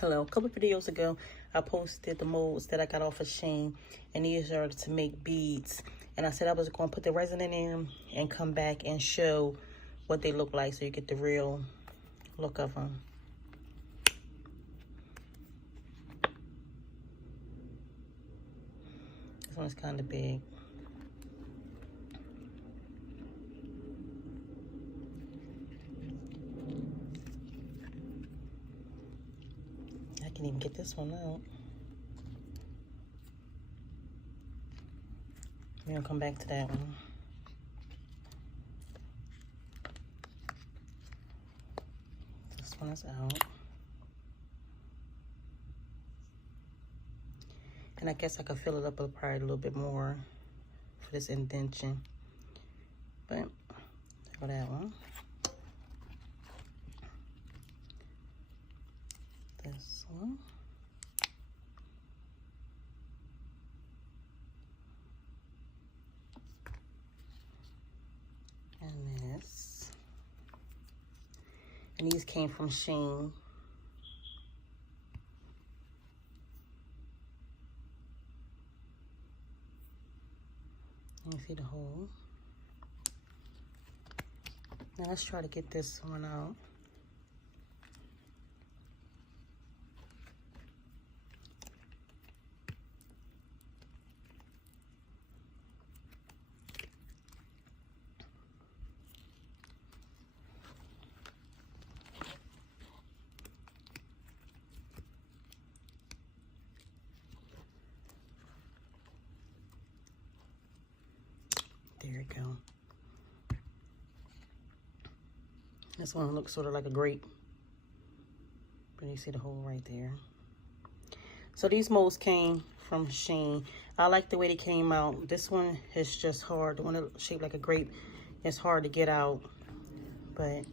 Hello, a couple of videos ago, I posted the molds that I got off of Shein, and these are to make beads. And I said I was going to put the resin in them and come back and show what they look like so you get the real look of them. This one's kind of big. I can even get this one out. We're gonna come back to that one. This one is out. And I guess I could fill it up probably a little bit more for this indentation. But for that one. This one. And this. And these came from Shein. You see the hole. Now let's try to get this one out. There you go. This one looks sort of like a grape. But you see the hole right there. So these molds came from Shein. I like the way they came out. This one is just hard. The one that's shaped like a grape is hard to get out. But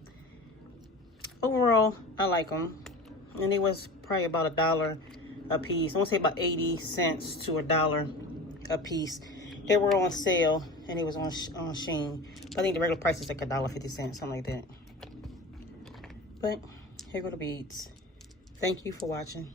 overall, I like them. And it was probably about $1 a piece. I want to say about 80 cents to $1 a piece. They were on sale, and it was on Shein. But I think the regular price is like $1.50, something like that. But here go the beads. Thank you for watching.